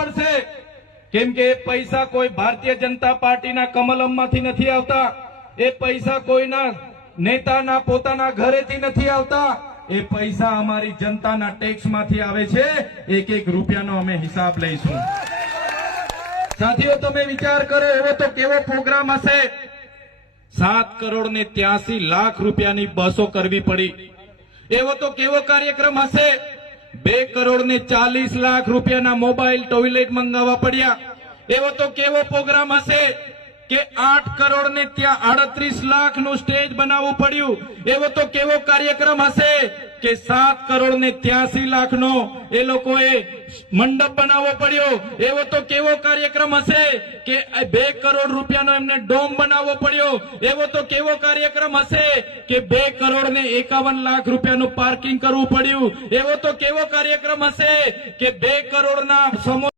પડશે, કેમ કે એ પૈસા કોઈ ભારતીય જનતા પાર્ટીના કમલમમાંથી નથી આવતા, એ પૈસા કોઈના નેતાના પોતાના ઘરેથી નથી આવતા, એ પૈસા અમારી જનતાના ટેક્સમાંથી આવે છે। એક એક રૂપિયાનો અમે હિસાબ લઈશું। સાથીઓ, તમે વિચાર કરો, એવો તો કેવો પ્રોગ્રામ હશે, 7 કરોડ ને 83 લાખ રૂપિયાની બસો કરવી પડી। એવો તો કેવો કાર્યક્રમ હશે, 2 કરોડ ને 40 લાખ રૂપિયાના મોબાઈલ ટોયલેટ મંગાવવા પડ્યા। એવો તો કેવો પ્રોગ્રામ હશે કે 8 કરોડ ને 38 લાખ નું સ્ટેજ બનાવવું પડ્યું। એવો તો કેવો કાર્યક્રમ હશે કે 7 કરોડ ને 83 લાખ નો એ લોકોએ મંડપ બનાવવો પડ્યો। એવો તો કેવો કાર્યક્રમ હશે કે 2 કરોડ રૂપિયાનો એમને ડોમ બનાવવો પડ્યો। એવો તો કેવો કાર્યક્રમ હશે કે 2 કરોડ ને 51 લાખ રૂપિયાનું પાર્કિંગ કરવું પડ્યું। એવો તો કેવો કાર્યક્રમ હશે કે 2 કરોડના